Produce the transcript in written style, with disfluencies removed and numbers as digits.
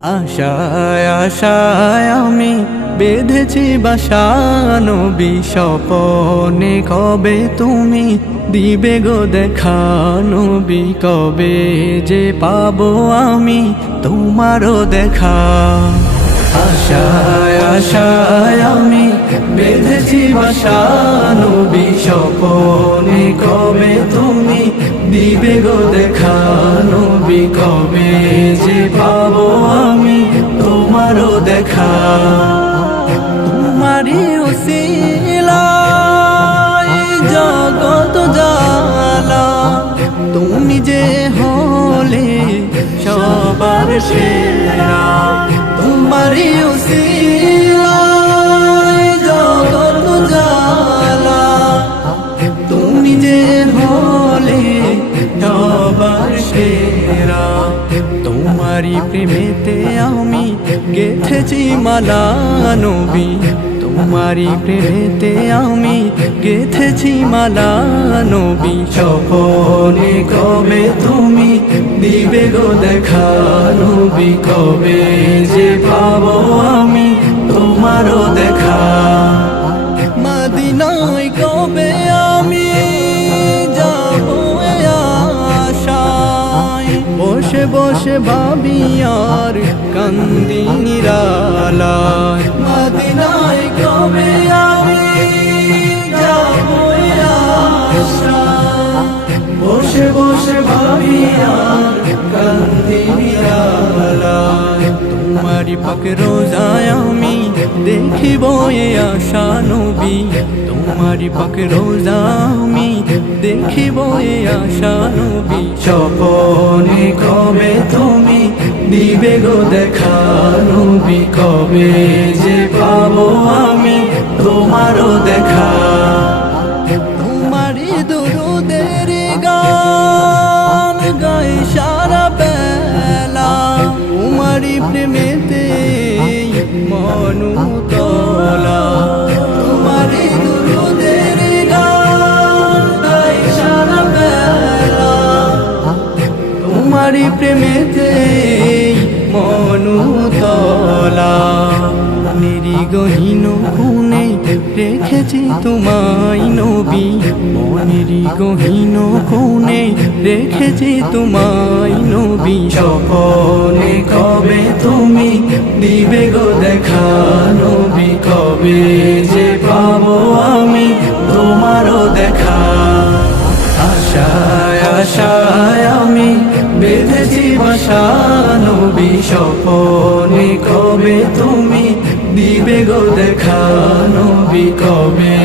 আশায় আশায় আমি বেঁধেছি বাসা, নবী স্বপনে কবে তুমি দিবে গো দেখা, নবী কবে যে পাবো আমি তোমারও দেখা। আশায় আশায় আমি বেঁধেছি বাসা, নবী স্বপনে কবে তুমি দিবে গো দেখা, নবী কবে যে পাবো আমি তোমারও দেখা। তোমারই উসিলায় জগৎ জালা, তুমি যে হলে সবার সেরা। তোমারই উসিলায় জগৎ জালা, তুমি যে হলে সবার সেরা। তোমারই প্রেমেতে আমি গেঁথেছি মালা, নবী তোমারই প্রেমেতে আমি গেঁথেছি মালা, নবী স্বপনে কবে তুমি দিবে গো দেখা, নবী কবে যে পাবো আমি তোমারও দেখা। মদিনায় কবে আমি যাবো আশায়, বসে বসে ভাবি আর কান্দি নিরালায়। মদিনায় কবে আমি যাবো আশায়, বসে বসে ভাবি আর কান্দি নিরালায়। তোমারি পাক রোজায় আমি দেখিব এ আশা, নবী তোমারি পাক রোজা আমি দেখিব এ আশা, নবী স্বপনে কবে তুমি দিবে গো দেখা, নবী কবে যে পাবো আমি তোমারও দেখা। তোমারি দুরুদের গান গাই সারা বেলা, তোমারি প্রেমেতে মনু তোলা। তোমারি দুরুদের গান গাই সারা বেলা, তোমারি প্রেমেতে মনু তোলা। মনেরই গহীন কোণে রেখেছি তোমায় নবী, মনেরই গহীন কোণে রেখেছি তোমায় নবী স্বপনে কবে তুমি দিবে গো দেখা, নবী কবে যে পাবো আমি তোমারও দেখা। আশায় আশায় আমি বেঁধেছি বাসা, নবী স্বপনে কবে তুমি দিবে গো দেখা, নবী কবে